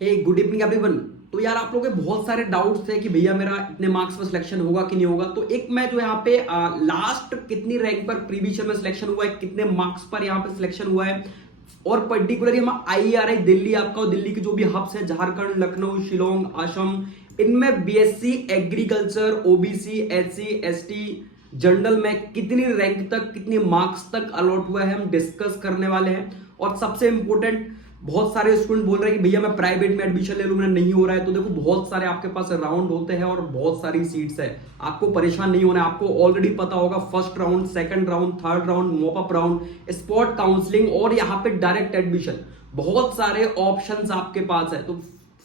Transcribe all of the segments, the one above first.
हे good evening everyone. तो यार आप लोगों के बहुत सारे डाउट्स थे कि भैया मेरा इतने मार्क्स पर सिलेक्शन होगा कि नहीं होगा। तो एक मैं जो यहाँ पे लास्ट कितनी रैंक पर प्रीवियस ईयर में सिलेक्शन हुआ है, कितने मार्क्स पर यहाँ पे सिलेक्शन हुआ है, और पर्टिकुलरली हम IRI दिल्ली आपका और दिल्ली के जो भी हब्स है झारखंड, लखनऊ, शिलोंग, असम, इनमें BSc agriculture, OBC, SC ST general में कितनी रैंक तक, कितनी मार्क्स तक अलॉट हुआ है हम डिस्कस करने वाले हैं। और सबसे इंपॉर्टेंट, बहुत सारे स्टूडेंट बोल रहे हैं कि भैया मैं प्राइवेट में एडमिशन ले लूं, मेरा नहीं हो रहा है। तो देखो बहुत सारे आपके पास राउंड होते हैं और बहुत सारी सीट्स है, आपको परेशान नहीं होना है। आपको ऑलरेडी पता होगा first round, second round, third round, mop up round, spot counselling और यहाँ पे डायरेक्ट एडमिशन, बहुत सारे ऑप्शंस आपके पास है। तो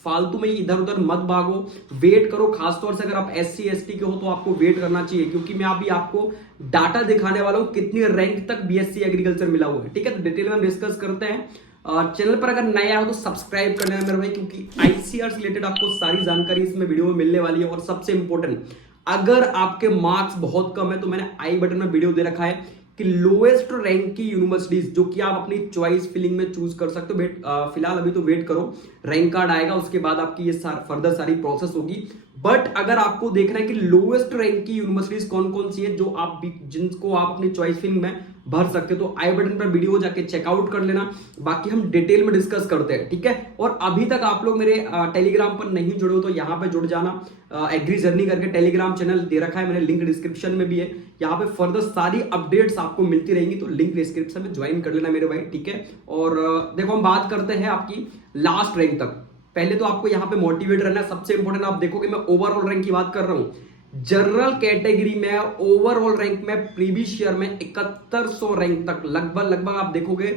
फालतू में इधर उधर मत भागो, वेट करो। खासतौर से अगर आप SC ST के हो तो आपको वेट करना चाहिए, क्योंकि मैं अभी आपको डाटा दिखाने वाला हूं कितनी रैंक तक BSc एग्रीकल्चर मिला हुआ है। ठीक है, तो डिटेल में हम डिस्कस करते हैं। चैनल पर अगर नया हो तो सब्सक्राइब कर लेना मेरे भाई, क्योंकि ICAR से रिलेटेड आपको सारी जानकारी इसमें वीडियो में मिलने वाली है। और सबसे इंपॉर्टेंट, अगर आपके मार्क्स बहुत कम है तो मैंने आई बटन में वीडियो दे रखा है कि लोएस्ट रैंक की यूनिवर्सिटीज जो कि आप अपनी चॉइस फिलिंग में चूज कर सकते हो। फिलहाल अभी तो वेट करो, रैंक कार्ड आएगा उसके बाद आपकी ये फर्दर सारी प्रोसेस होगी। बट अगर आपको देखना है कि लोएस्ट रैंक की यूनिवर्सिटीज कौन कौन सी है जो आप जिनको आप अपनी चॉइस फिलिंग में भर सकते हो, तो आई बटन पर वीडियो जाके चेकआउट कर लेना। बाकी हम डिटेल में डिस्कस करते हैं, ठीक है। और अभी तक आप लोग मेरे टेलीग्राम पर नहीं जुड़े हो तो यहाँ पे जुड़ जाना। एग्री जर्नी करके टेलीग्राम चैनल दे रखा है मैंने, लिंक डिस्क्रिप्शन में भी है। यहाँ पे फर्दर सारी अपडेट्स आपको मिलती रहेंगी, तो लिंक डिस्क्रिप्शन में ज्वाइन कर लेना मेरे भाई, ठीक है। और देखो हम बात करते हैं आपकी लास्ट रैंक तक। पहले तो आपको यहाँ पे मोटिवेट रहना है। सबसे इंपॉर्टेंट, आप देखोगे मैं ओवरऑल रैंक की बात कर रहा हूँ। जनरल कैटेगरी में ओवरऑल रैंक में प्रीवियस ईयर में 7100 रैंक तक, लगभग आप देखोगे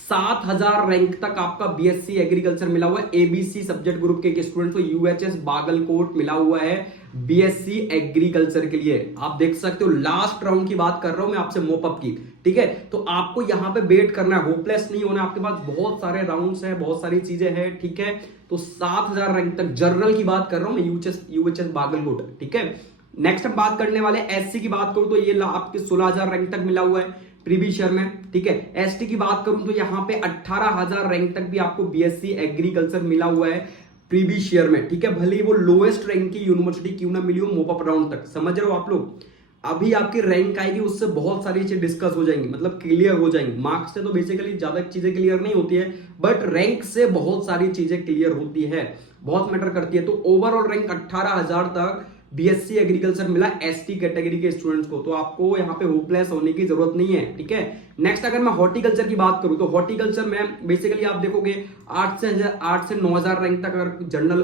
7000 रैंक तक आपका BSc एग्रीकल्चर मिला हुआ है। ABC सब्जेक्ट ग्रुप के स्टूडेंट को UHS बागलकोट मिला हुआ है BSc एग्रीकल्चर के लिए। आप देख सकते हो, लास्ट राउंड की बात कर रहा हूं मैं आपसे, मोपअप की, ठीक है। तो आपको यहां पे वेट करना है, होपलेस नहीं होना। आपके पास बहुत सारे राउंड्स हैं, बहुत सारी चीजें हैं, ठीक है। तो 7000 रैंक तक जनरल की बात कर रहा हूं मैं, UHS बागलकोट, ठीक है। नेक्स्ट हम बात करने वाले SC की बात करूं तो ये आपके 16000 रैंक तक मिला हुआ है प्रीवियस ईयर में, ठीक है। ST की बात करूं तो यहां पे 18000 रैंक तक भी आपको BSc एग्रीकल्चर मिला हुआ है प्रीवियस ईयर में, ठीक है। भले ही वो लोएस्ट रैंक की यूनिवर्सिटी क्यों ना मिली हो मोपअप राउंड तक, समझ रहे हो आप लोग। अभी आपकी रैंक आएगी, उससे बहुत सारी चीजें डिस्कस हो जाएंगी, मतलब क्लियर हो जाएंगी। मार्क्स से तो बेसिकली ज्यादा चीजें क्लियर नहीं होती है, बट रैंक से बहुत सारी चीजें क्लियर होती है, बहुत मैटर करती है। तो ओवरऑल रैंक 18000 तक BSc एग्रीकल्चर मिला ST कैटेगरी के स्टूडेंट्स को, तो आपको यहाँ पे होपलेस होने की जरूरत नहीं है, ठीक है। नेक्स्ट अगर मैं हॉर्टिकल्चर की बात करूं तो हॉर्टिकल्चर में बेसिकली आप देखोगे 8 से 9000 रैंक तक अगर जनरल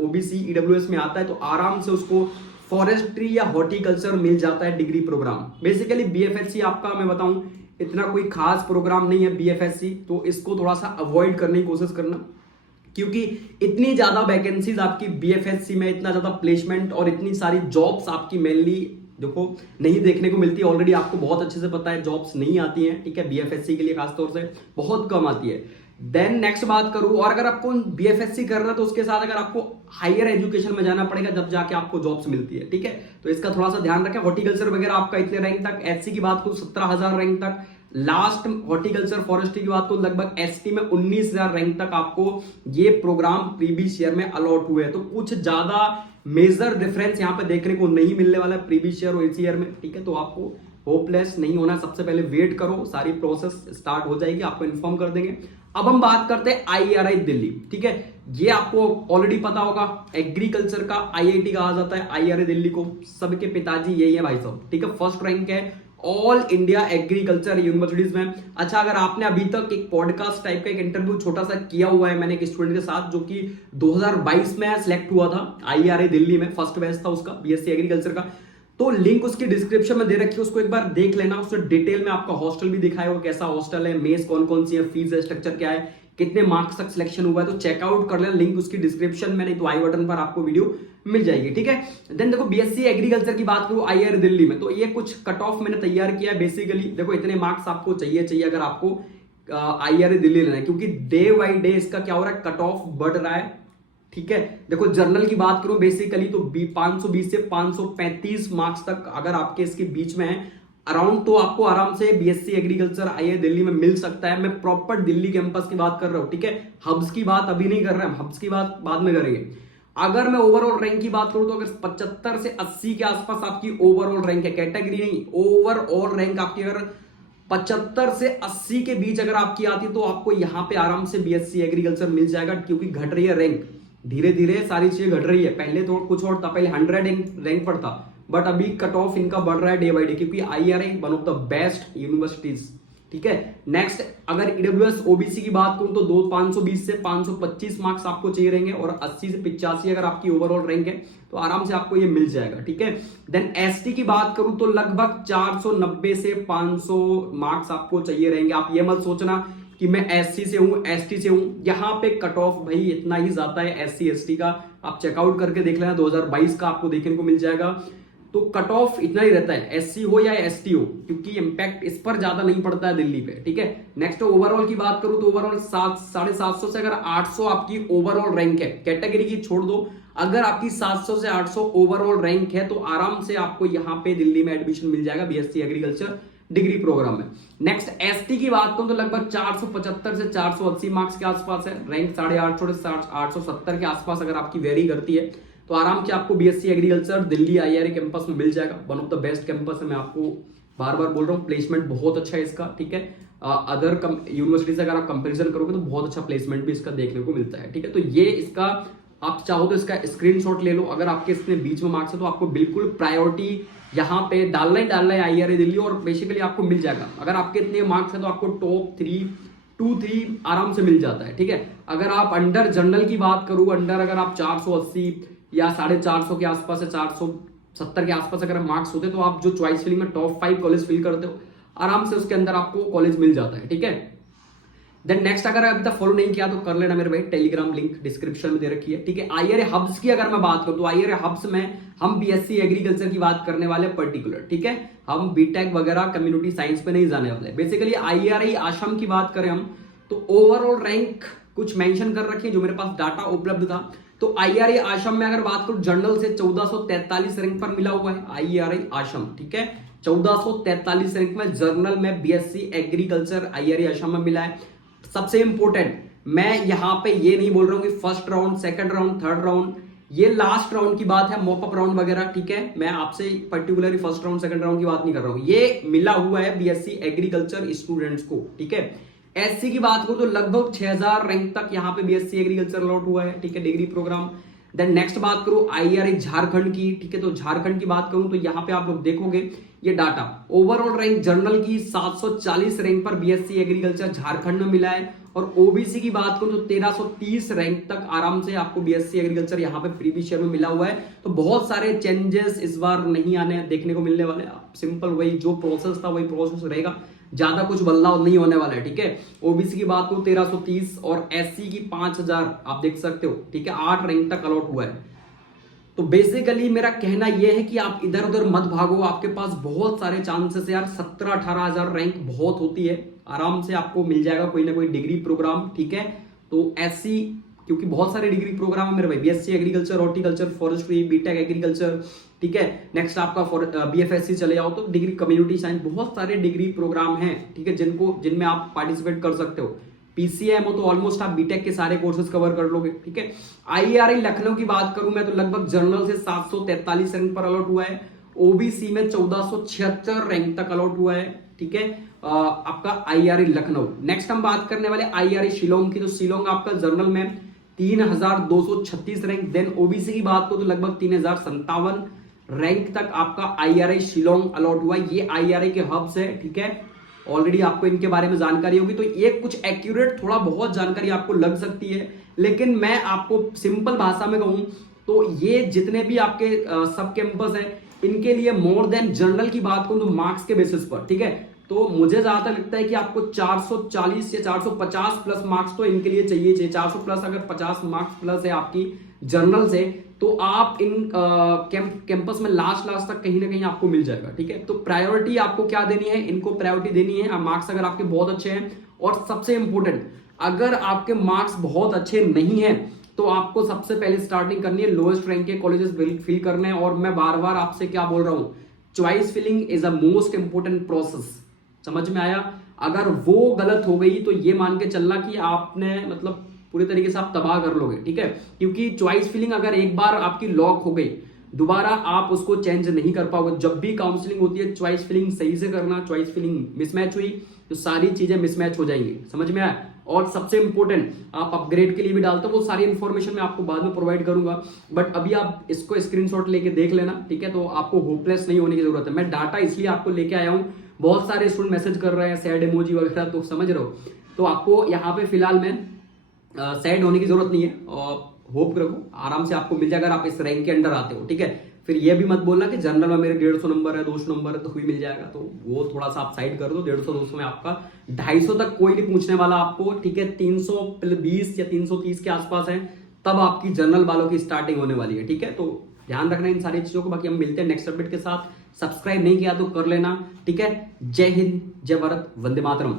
OBC EWS में आता है तो आराम से उसको फॉरेस्ट्री या हॉर्टिकल्चर मिल जाता है डिग्री प्रोग्राम। बेसिकली BFSC आपका मैं बताऊं इतना कोई खास प्रोग्राम नहीं है BFSC, तो इसको थोड़ा सा अवॉइड करने की कोशिश करना, क्योंकि इतनी ज्यादा वैकेंसीज आपकी BFSC में, इतना ज्यादा प्लेसमेंट और इतनी सारी जॉब्स आपकी मेनली देखो नहीं देखने को मिलती है। ऑलरेडी आपको बहुत अच्छे से पता है जॉब्स नहीं आती हैं, ठीक है। BFSC के लिए खासतौर से बहुत कम आती है। देन नेक्स्ट बात करूं, और अगर आपको BFSC करना है तो उसके साथ अगर आपको हायर एजुकेशन में जाना पड़ेगा, जब जाके आपको जॉब्स मिलती है, ठीक है। तो इसका थोड़ा सा ध्यान रखें। हॉर्टिकल्चर वगैरह आपका इतने रैंक तक, SC की बात करूं 17000 रैंक तक, लास्ट हॉर्टिकल्चर फॉरेस्ट्री की बात करूं लगभग ST में 19000 रैंक तक आपको ये प्रोग्राम प्रीवियस ईयर में अलॉट हुए हैं। तो कुछ ज्यादा मेजर डिफरेंस यहाँ पे देखने को नहीं मिलने वाला है प्रीवियस ईयर और इस ईयर में, ठीक है। तो आपको होपलेस नहीं होना, सबसे पहले वेट करो, सारी प्रोसेस स्टार्ट हो जाएगी, आपको इन्फॉर्म कर देंगे। अब हम बात करते हैं IRI दिल्ली, ठीक है। ये आपको ऑलरेडी पता होगा, एग्रीकल्चर का IIT कहा जाता है IRI दिल्ली को, सबके पिताजी यही है भाई साहब, ठीक है। फर्स्ट रैंक है ऑल इंडिया एग्रीकल्चर यूनिवर्सिटीज में। अच्छा, अगर आपने अभी तक एक पॉडकास्ट टाइप का एक इंटरव्यू छोटा सा किया हुआ है मैंने एक स्टूडेंट के साथ, जो कि 2022 में सिलेक्ट हुआ था IRI दिल्ली में, फर्स्ट बैच था उसका BSc एग्रीकल्चर का, तो लिंक उसकी डिस्क्रिप्शन में दे रखी है, उसको एक बार देख लेना। उसमें डिटेल में आपका हॉस्टल भी दिखाया होगा, कैसा हॉस्टल है, मेस कौन कौन सी है, फीस स्ट्रक्चर क्या है, कितने मार्क्स तक सिलेक्शन हुआ है, तो चेकआउट कर लेना। लिंक उसकी डिस्क्रिप्शन में, नहीं तो आई बटन पर आपको वीडियो मिल जाएगी, ठीक है। देन देखो BSc एग्रीकल्चर की बात करूं IRI दिल्ली में, तो ये कुछ कट ऑफ मैंने तैयार किया है। बेसिकली देखो इतने मार्क्स आपको चाहिए अगर आपको IRI दिल्ली लेना है, क्योंकि डे बाई डे इसका क्या हो रहा है, कट ऑफ बढ़ रहा है, ठीक है। देखो जनरल की बात करूं बेसिकली तो 520 से 535 मार्क्स तक अगर आपके इसके बीच में है, अराउंड तो आपको आराम से बीएससी एग्रीकल्चर आईआईटी दिल्ली में मिल सकता है। मैं प्रॉपर दिल्ली कैंपस की बात कर रहा हूं, ठीक है। हब्स की बात अभी नहीं कर रहे हैं, हब्स की बात बाद में करेंगे। अगर मैं ओवरऑल रैंक की बात करूं तो अगर 75 से 80 के आसपास आपकी ओवरऑल रैंक है, कैटेगरी नहीं, ओवरऑल रैंक आपकी अगर 75 से 80 के बीच अगर आपकी आती है तो आपको यहां पे आराम से बीएससी एग्रीकल्चर मिल जाएगा, क्योंकि घट रही है रैंक, धीरे धीरे सारी चीजें घट रही है। पहले तो कुछ और था, पहले 100 रैंक पर था, बट अभी कट ऑफ इनका बढ़ रहा है डे बाय डे, क्योंकि IRI one of the best universities, ठीक है। नेक्स्ट अगर ईडब्ल्यूएस ओबीसी की बात करूं तो 520 से 525 मार्क्स आपको चाहिए रहेंगे, और 80 से 85 अगर आपकी ओवरऑल रैंक है तो आराम से आपको ये मिल जाएगा, ठीक है। देन एसटी की बात करूं तो लगभग 490 से 500 मार्क्स आपको चाहिए रहेंगे। आप ये मत सोचना कि मैं एससी से हूं, एसटी से हूं, यहां पे कट ऑफ भाई इतना ही जाता है एससी एसटी का। आप चेकआउट करके देख लेना, 2022 का आपको देखने को मिल जाएगा। तो कट ऑफ इतना ही रहता है, एससी हो या एसटी हो, क्योंकि इंपैक्ट इस पर ज्यादा नहीं पड़ता है दिल्ली पे, ठीक है। नेक्स्ट ओवरऑल की बात करूं तो ओवरऑल 750 से अगर 800 आपकी ओवरऑल रैंक है, कैटेगरी की छोड़ दो, अगर आपकी 700 से 800 ओवरऑल रैंक है तो आराम से आपको यहाँ पे दिल्ली में एडमिशन मिल जाएगा बीएससी एग्रीकल्चर डिग्री प्रोग्राम में। नेक्स्ट एसटी की बात करूं तो लगभग 475 से 480 मार्क्स के आसपास है रैंक, 850 से 870 के आसपास अगर आपकी वेरी करती है तो आराम से आपको BSc agriculture Delhi IIT campus में मिल जाएगा। One of the best campus है, मैं आपको बार बार बोल रहा हूँ, प्लेसमेंट बहुत अच्छा है इसका, ठीक है। अदर यूनिवर्सिटी से अगर आप कंपेरिजन करोगे तो बहुत अच्छा प्लेसमेंट भी इसका देखने को मिलता है, ठीक है। तो ये इसका आप चाहो तो इसका स्क्रीनशॉट ले लो। अगर आपके इसमें बीच में मार्क्स है तो आपको बिल्कुल प्रायोरिटी यहाँ पे डालना है आईआईटी दिल्ली, और बेसिकली आपको मिल जाएगा। अगर आपके इतने मार्क्स है तो आपको टॉप 3 आराम से मिल जाता है, ठीक है। अगर आप अंडर जनरल की बात करूं, अंडर अगर आप 480 या 450 के आसपास है, 470 के आसपास अगर मार्क्स होते तो आप जो चॉइस फिलिंग में टॉप 5 कॉलेज फिल करते हो आराम से उसके अंदर आपको कॉलेज मिल जाता है, ठीक है। देन नेक्स्ट अगर अभी तक फॉलो नहीं किया तो कर लेना मेरे भाई, टेलीग्राम लिंक डिस्क्रिप्शन में दे रखी है, ठीक है। आईआरए हब्स की अगर मैं बात करूं तो आईआरए हब्स में हम बीएससी एग्रीकल्चर की बात करने वाले पर्टिकुलर, ठीक है। हम बीटेक वगैरह कम्युनिटी साइंस पे नहीं जाने वाले। बेसिकली आईआरए आश्रम की बात करें हम तो ओवरऑल रैंक कुछ मेंशन कर रखी है जो मेरे पास डाटा उपलब्ध था। तो आईआरए आश्रम में अगर बात करूं जनरल से 1443 रैंक पर मिला हुआ है आईआरए आश्रम, ठीक है। 1443 रैंक में जर्नल में बीएससी एग्रीकल्चर आईआरए आश्रम में मिला है। सबसे इंपॉर्टेंट, मैं यहां पे ये नहीं बोल रहा हूं कि first round, second round, third round, ये लास्ट राउंड की बात है, मॉपअप राउंड वगैरह, ठीक है। मैं आपसे particularly first round second round की बात नहीं कर रहा हूं, ये मिला हुआ है बीएससी एग्रीकल्चर स्टूडेंट्स को, ठीक है। एससी की बात करूं तो लगभग 6000 रैंक तक यहाँ पे बीएससी एग्रीकल्चर अलॉट हुआ है, ठीक है, डिग्री प्रोग्राम। देन नेक्स्ट बात करूं आईआरए झारखंड की, ठीक है। तो झारखंड की बात करूं तो यहाँ पे आप लोग देखोगे ये डाटा, ओवरऑल रैंक जनरल की 740 रैंक पर बीएससी एग्रीकल्चर झारखंड में मिला है, और ओबीसी की बात करूं तो 1330 रैंक तक आराम से आपको बीएससी एग्रीकल्चर यहाँ पे प्रीवियस ईयर में मिला हुआ है। तो बहुत सारे चेंजेस इस बार नहीं आने देखने को मिलने वाले, सिंपल वही जो प्रोसेस था वही प्रोसेस रहेगा, ज्यादा कुछ बदलाव नहीं होने वाला है, ठीक है। ओबीसी की बात करूं 1330 और एससी की 5000 आप देख सकते हो, ठीक है, 8 रैंक तक अलॉट हुआ है। तो बेसिकली मेरा कहना यह है कि आप इधर उधर मत भागो, आपके पास बहुत सारे चांसेस है यार, 17-18 हजार रैंक बहुत होती है, आराम से आपको मिल जाएगा कोई ना कोई डिग्री प्रोग्राम, ठीक है। तो एससी क्योंकि बहुत सारे डिग्री प्रोग्राम है मेरे भाई, BSc agriculture, horticulture, forestry, BTech agriculture, ठीक है। नेक्स्ट आपका बीएफएससी चले जाओ तो डिग्री कम्युनिटी साइंस, बहुत सारे डिग्री प्रोग्राम हैं, ठीक है, जिनमें आप पार्टिसिपेट कर सकते हो। पीसीएम हो तो ऑलमोस्ट आप बीटेक के सारे कोर्सेज कवर कर लोगे, ठीक है। आईआरआई लखनऊ की बात करूं मैं तो लगभग जनरल से 743 रैंक पर अलॉट हुआ है, ओबीसी में 1476 रैंक तक अलॉट हुआ है, ठीक है, आपका आईआरआई लखनऊ। नेक्स्ट हम बात करने वाले आईआरआई शिलोंग की, तो शिलोंग आपका जनरल में 3236 रैंक। देन ओबीसी की बात करो तो लगभग 3057 रैंक तक आपका आईआरआई शिलोंग अलॉट हुआ है। ये आईआरआई के हब्स है, ठीक है, ऑलरेडी आपको इनके बारे में जानकारी होगी, तो ये कुछ एक्यूरेट थोड़ा बहुत जानकारी आपको लग सकती है, लेकिन मैं आपको सिंपल भाषा में कहूं तो ये जितने भी आपके सब कैंपस है इनके लिए मोर देन जनरल की बात करूं तो मार्क्स के बेसिस पर, ठीक है, तो मुझे ज्यादा लगता है कि आपको 440 या 450 प्लस मार्क्स तो इनके लिए चाहिए। 400 प्लस अगर 50 मार्क्स प्लस है आपकी जनरल से तो आप इन कैंपस में लास्ट तक कहीं ना कहीं आपको मिल जाएगा, ठीक है। तो प्रायोरिटी आपको क्या देनी है, इनको प्रायोरिटी देनी है, मार्क्स अगर आपके बहुत अच्छे हैं, और सबसे इंपॉर्टेंट अगर आपके मार्क्स बहुत अच्छे नहीं है तो आपको सबसे पहले स्टार्टिंग करनी है लोएस्ट रैंक के कॉलेजेस फिल करने हैं। और मैं बार बार आपसे क्या बोल रहा हूं, choice filling is a most important process. समझ में आया? अगर वो गलत हो गई तो ये मान के चलना कि आपने मतलब पूरी तरीके से आप तबाह कर लोगे, ठीक है? क्योंकि चॉइस फिलिंग अगर एक बार आपकी लॉक हो गई, दोबारा आप उसको चेंज नहीं कर पाओगे। जब भी काउंसलिंग होती है चॉइस फिलिंग सही से करना। चॉइस फिलिंग मिसमैच हुई तो सारी चीजें मिसमैच हो जाएंगी। समझ में आया? और सबसे इंपॉर्टेंट, आप अपग्रेड के लिए भी डालते हो, वो सारी इंफॉर्मेशन मैं आपको बाद में प्रोवाइड करूंगा, बट अभी आप इसको स्क्रीनशॉट लेके देख लेना, ठीक है? तो आपको होपलेस नहीं होने की जरूरत है। मैं डाटा इसलिए आपको लेके आया हूं, बहुत सारे स्टूडेंट मैसेज कर रहे हैं सैड इमोजी वगैरह, तो समझ रहे हो? तो आपको यहाँ पे फिलहाल में सैड होने की जरूरत नहीं है, और होप रखो आराम से आपको मिल जाएगा अगर आप इस रैंक के अंडर आते हो, ठीक है? फिर ये भी मत बोलना कि जनरल में मेरे 150 नंबर है, 200 नंबर है तो भी मिल जाएगा, तो वो थोड़ा सा आप साइड कर दो। 150-200 में आपका 250 तक कोई नहीं पूछने वाला आपको, ठीक है? 320 या 330 के आसपास है, तब आपकी जनरल वालों की स्टार्टिंग होने वाली है, ठीक है? तो ध्यान रखना इन सारी चीजों को। बाकी हम मिलते हैं नेक्स्ट अपडेट के साथ। सब्सक्राइब नहीं किया तो कर लेना, ठीक है? जय हिंद, जय भारत, वंदे मातरम।